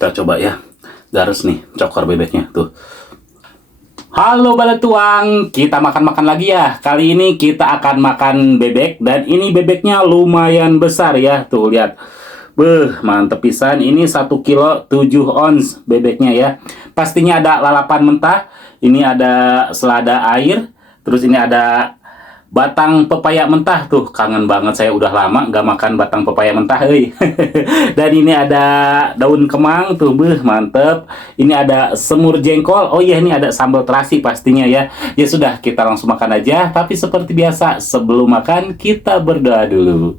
Kita coba ya, garis nih cokor bebeknya tuh. Halo Balatuang, kita makan-makan lagi ya. Kali ini kita akan makan bebek, dan ini bebeknya lumayan besar ya. Tuh lihat, mantep pisan. Ini 1 kilo 7 ons bebeknya ya. Pastinya ada lalapan mentah, ini ada selada air, terus ini ada batang pepaya mentah. Tuh kangen banget, saya udah lama nggak makan batang pepaya mentah, euy. Dan ini ada daun kemang tuh, mantep. Ini ada semur jengkol. Oh iya, ini ada sambal terasi pastinya ya. Ya sudah, kita langsung makan aja. Tapi seperti biasa, sebelum makan kita berdoa dulu.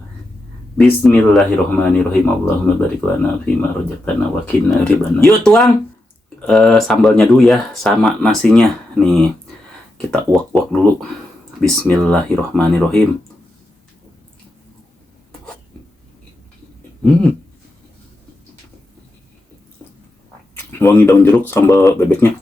Bismillahirrahmanirrahim. Allahumma barik lana fima razaqtana wa qina adzabannar. Yuk tuang, sambalnya dulu ya sama nasinya. Nih, kita uak-uak dulu. Bismillahirrahmanirrahim. Wangi daun jeruk sambal bebeknya.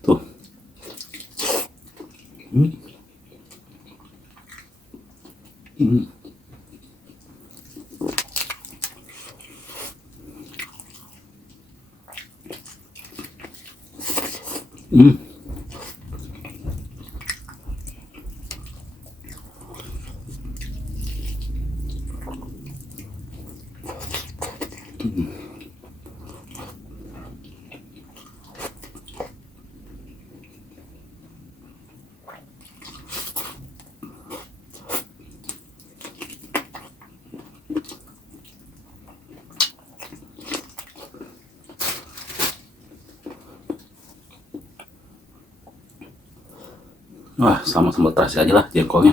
Tuh. Wah, sama sambal terasi aja lah jengkolnya.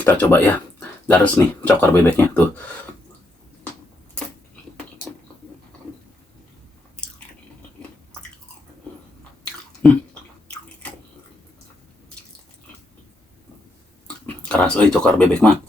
Kita coba ya, garis nih cokor bebeknya tuh. Keras cokor bebek mah.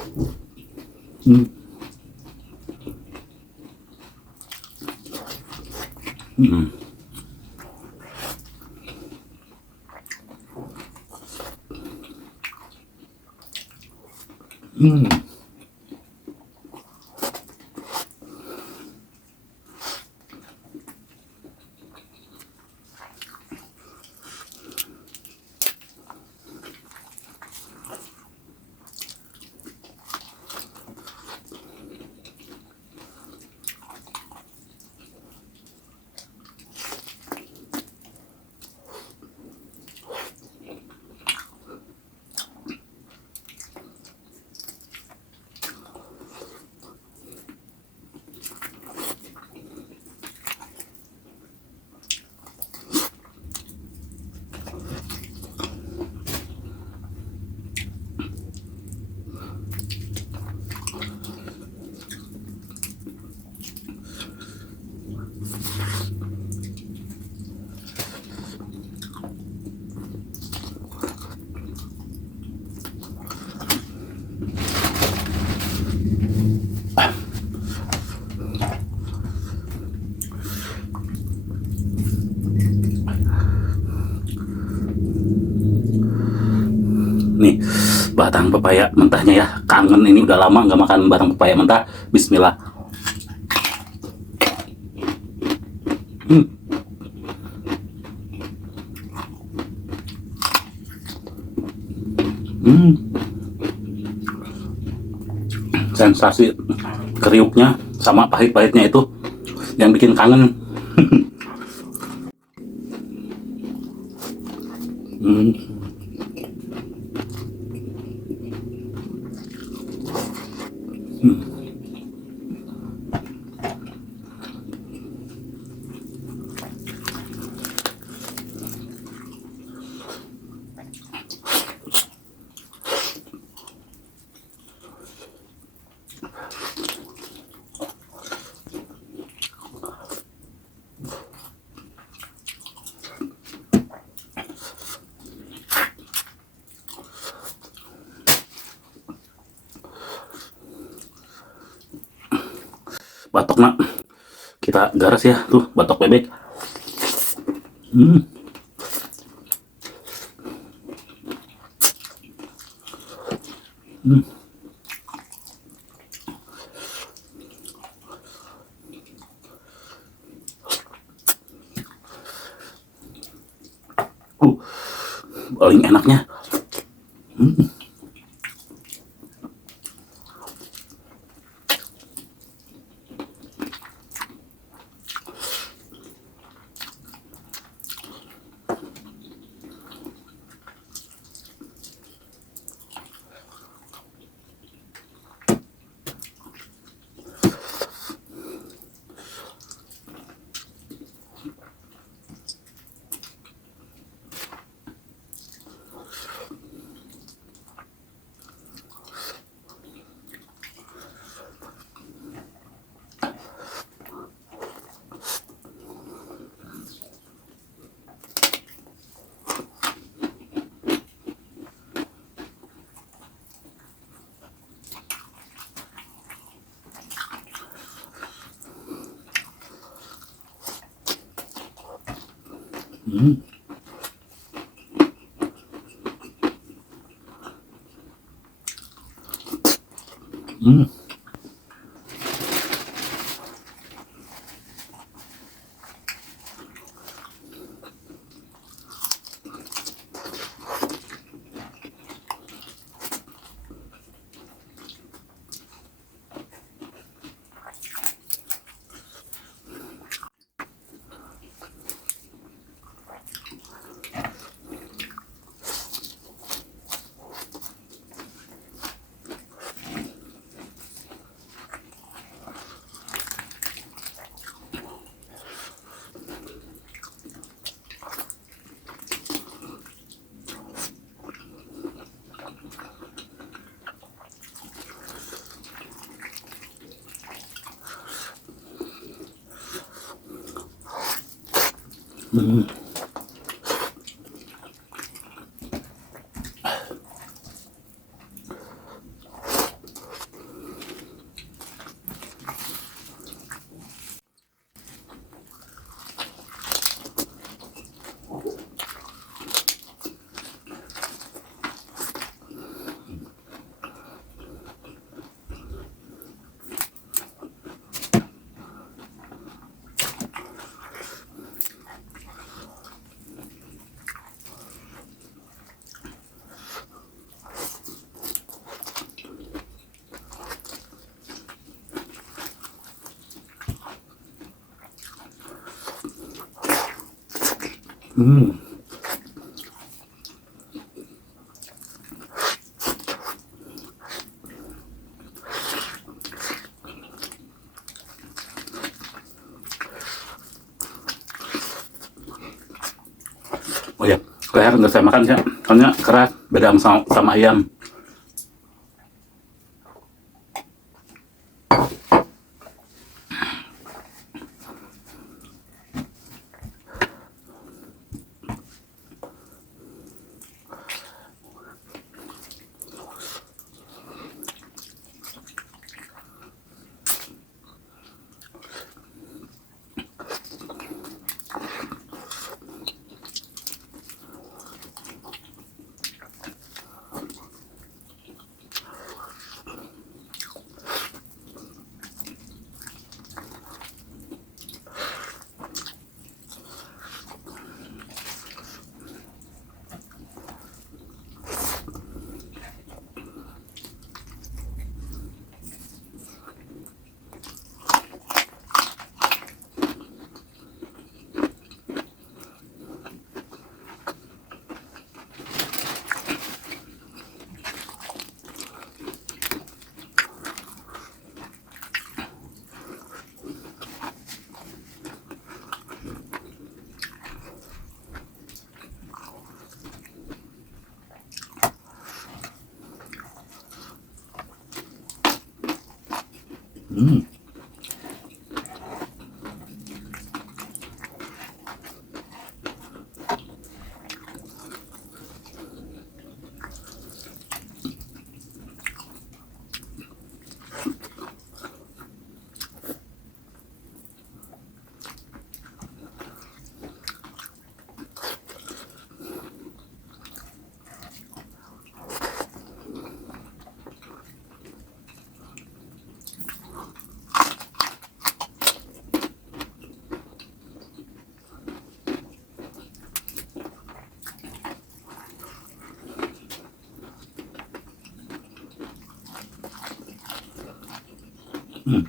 Hmm. Hmm. Hmm. Nih, batang pepaya mentahnya ya. Kangen ini udah lama nggak makan batang pepaya mentah. Bismillah. Hmm. Hmm. Sensasi kriuknya sama pahit-pahitnya itu yang bikin kangen. Hmm. Batok nak, kita garas ya tuh batok bebek. Hmm. Hmm. Uh, paling enaknya. Hmm. Hmm. Hmm. Hmm. Hmm. Oh ya, leher nggak saya makan ya, soalnya keras, beda sama ayam. Hmm. Hmm.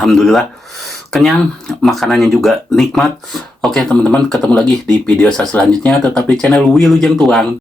alhamdulillah kenyang, makanannya juga nikmat. Oke teman-teman, ketemu lagi di video saya selanjutnya, tetap di channel Wilujeng Tuang.